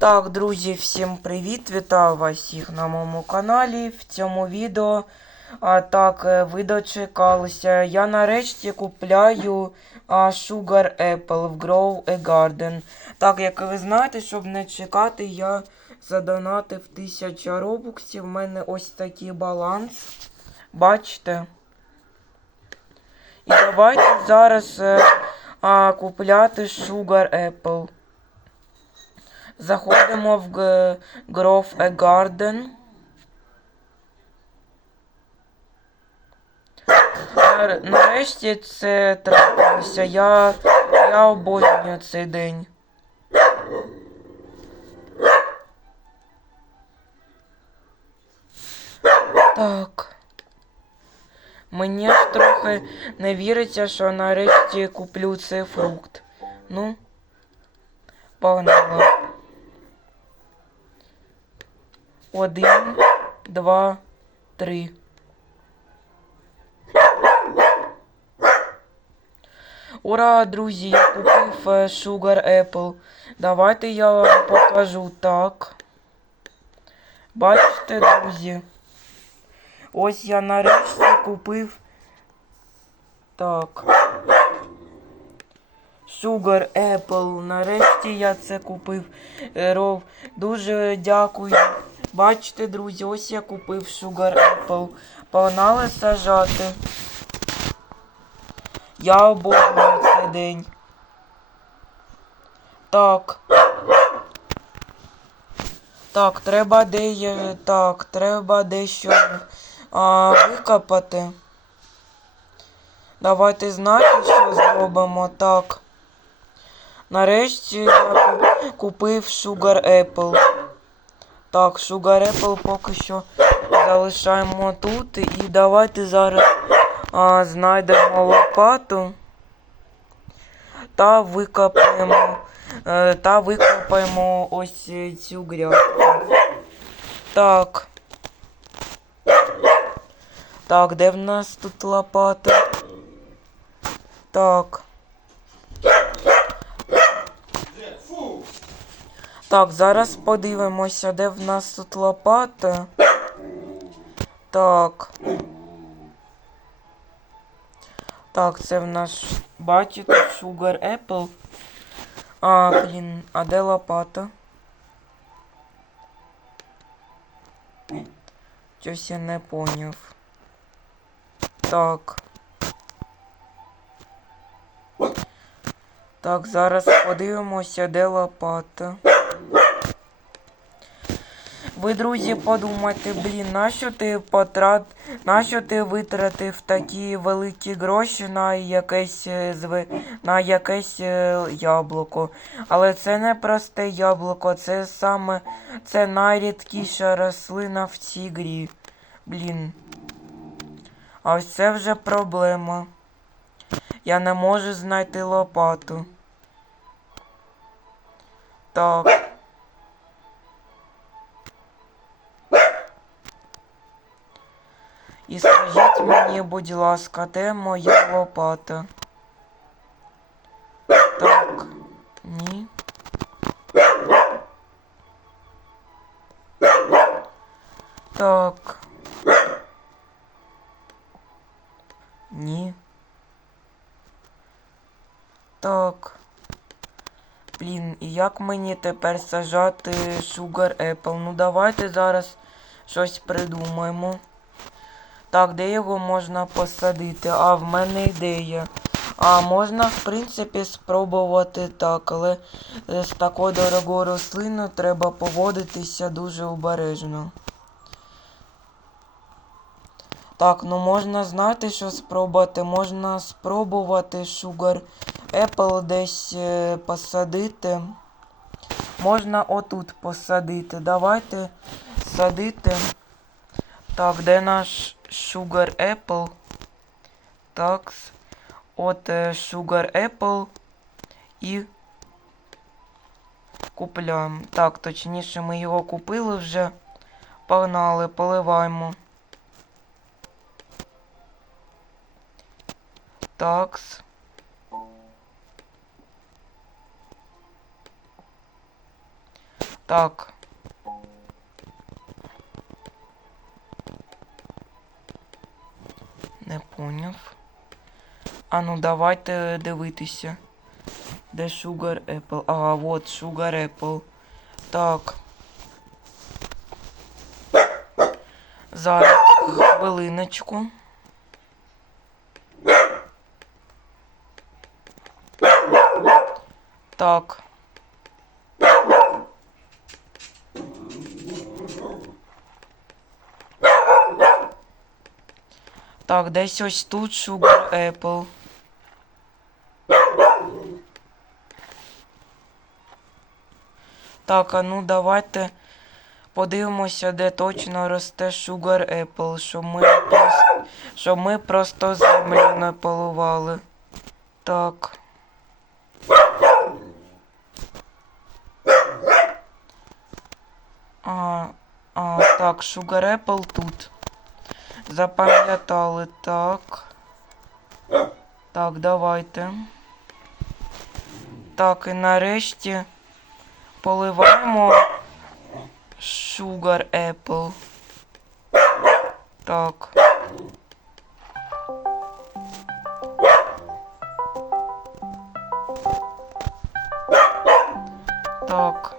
Так, друзі, всім привіт! Вітаю вас всіх на моєму каналі. В цьому відео а, так, е, ви дочекалися. Я нарешті купляю а, Sugar Apple в Grow a Garden. Так, як ви знаєте, щоб не чекати, я задонатив 1000 робоксів. У мене ось такий баланс. Бачите? І давайте зараз е, а, купляти Sugar Apple. Заходимо в Grove a Garden. Нарешті це трапилося. Я, я обожнюю цей день. Так. Мені ж трохи не віриться, що нарешті куплю цей фрукт. Ну, погнали. Один, два, три. Ура, друзі, я купив е, Sugar Apple. Давайте я вам покажу так. Бачите, друзі? Ось я нарешті купив. Так. Sugar Apple. Нарешті я це купив. Е, Ров. Дуже дякую. Бачите, друзі, ось я купив Sugar Apple. Погнали сажати. Я обожнюю цей день. Так. Так, треба де є- Так, треба дещо а, викопати. Давайте знаєте, що зробимо так. Нарешті я купив Sugar Apple. Так, Apple поки що залишаємо тут. І давайте зараз а, знайдемо лопату та викопаємо. е, Та викопаємо ось цю грядку. Так. Так, де в нас тут лопата? Так. Так, зараз подивимося, де в нас тут лопата. Так. Так, це в нас, бачите, Sugar Apple. А, блін, а де лопата? Щось я не поняв. Так. Так, зараз подивимося, де лопата. Ви, друзі, подумайте, блін, нащо ти потрат... нащо ти витратив такі великі гроші на якесь е, зви... на якесь е, яблуко. Але це не просте яблуко, це саме це найрідкіша рослина в цій грі. Блін. А ось це вже проблема. Я не можу знайти лопату. Так. І скажіть мені, будь ласка, де моя лопата? Так. Ні. Так. Ні. Так. Блін, і як мені тепер сажати Sugar Apple? Ну давайте зараз щось придумаємо. Так, де його можна посадити? А, в мене ідея. А можна, в принципі, спробувати так, але е, з такою дорогою рослиною треба поводитися дуже обережно. Так, ну можна знати, що спробувати. Можна спробувати Sugar Apple десь е, посадити. Можна отут посадити. Давайте садити. Так, де наш Sugar Apple? Так. От е, Sugar Apple і купляємо. Так, точніше, ми його купили вже. Погнали, поливаємо. Такс. Так. Поняв. А ну давайте дивитися. Де Sugar Apple? Ага, вот Sugar Apple. Так. Зараз хвилиночку. Так. Так, десь ось тут Sugar Apple. Так, а ну давайте подивимося, де точно росте Sugar Apple, щоб ми просто, щоб ми просто землю не поливали. Так. А, а, так, Sugar Apple тут. Запам'ятали, так. Так, давайте. Так, і нарешті поливаємо Sugar Apple. Так. Так.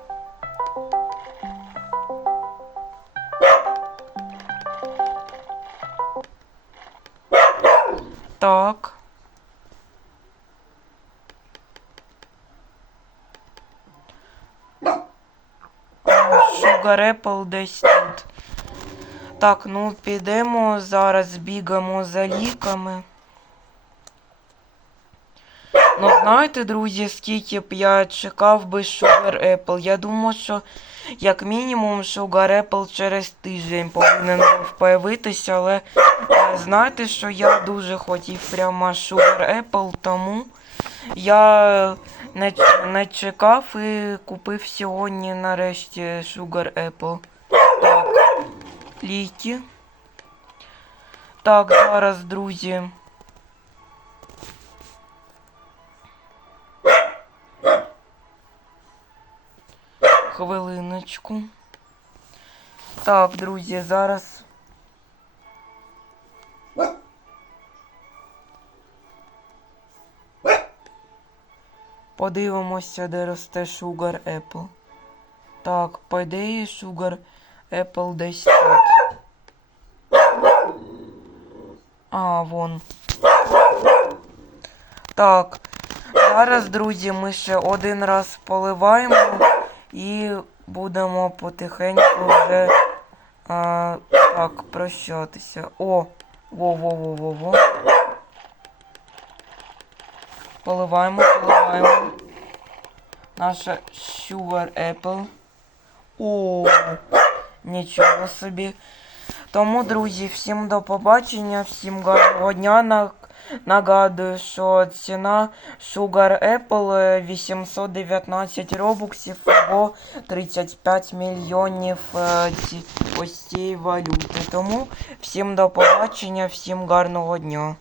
Так. Sugar Apple десь тут. Так, ну підемо зараз бігамо за ліками. Ну, знаєте, друзі, скільки б я чекав би Sugar Apple. Я думав, що як мінімум Sugar Apple через тиждень повинен був появитися, але е, знаєте, що я дуже хотів прямо Sugar Apple, тому я не, не чекав і купив сьогодні нарешті Sugar Apple. Так, ліки. Так, зараз, друзі. Хвилиночку. Так, друзі, зараз. Подивимося, де росте Sugar Apple. Так, по ідеї Sugar Apple десь тут. А, вон. Так. Зараз, друзі, ми ще один раз поливаємо і будемо потихеньку вже а, так прощатися. О! Во-во-во-во-во. Поливаємо, поливаємо. Наша Sugar Apple. О, нічого собі. Тому, друзі, всім до побачення, всім гарного дня. На- Нагадую, що ціна Sugar Apple е, 819 робоксів або 35 мільйонів е, ці, ось цієї валюти. Тому всім до побачення, всім гарного дня.